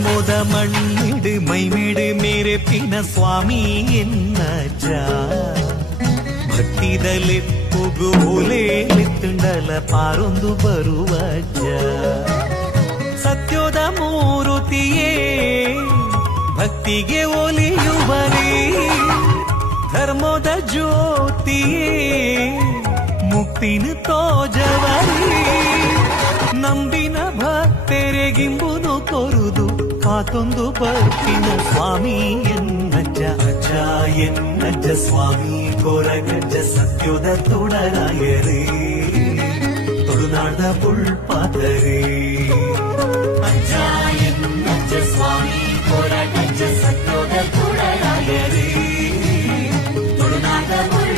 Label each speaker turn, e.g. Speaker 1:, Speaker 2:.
Speaker 1: ಮನದ ಮಣ್ಣಿಡು, ಮೈಮಿಡು ಮೇರೆ ಪಿನ ಸ್ವಾಮಿ ಎನ್ನಜ್ಜ ಭಕ್ತಿದಲ್ಲಿ ಪುಗುಲೇಲಿತ್ತುಂಡಲ ಪಾರೊಂದು ಬರುವಜ್ಜ ಸತ್ಯದ ಮೂರುತಿಯೇ, ಭಕ್ತಿಗೆ ಒಲಿಯುವರಿ. ಧರ್ಮದ ಜ್ಯೋತಿಯೇ, ಮುಕ್ತಿನ ತೋಜವರಿ. ನಂಬಿನ ಭಕ್ತೆರೆಗಿಂಬುನು ಕೊರುದು ಮಾತೊಂದು ಬರ್ತಿನ ಸ್ವಾಮಿ ಎನ್ನಜ್ಜ ಅಜ್ಜ ಎನ್ನಜ್ಜ ಸ್ವಾಮಿ ಕೊರಗಜ್ಜ ಸತ್ಯುದ ತುಡರಾಯರೇ ತುಳುನಾಡ್ದ ಪುಳ್ ಪಾತರೇ ಅಜ್ಜ ಎನ್ನಜ್ಜ ಸ್ವಾಮಿ ಕೊರಗಜ್ಜ ಸತ್ಯುದ ತುಡರಾಯರೇ ತುಳುನಾಡ್ದ ಪುಳ್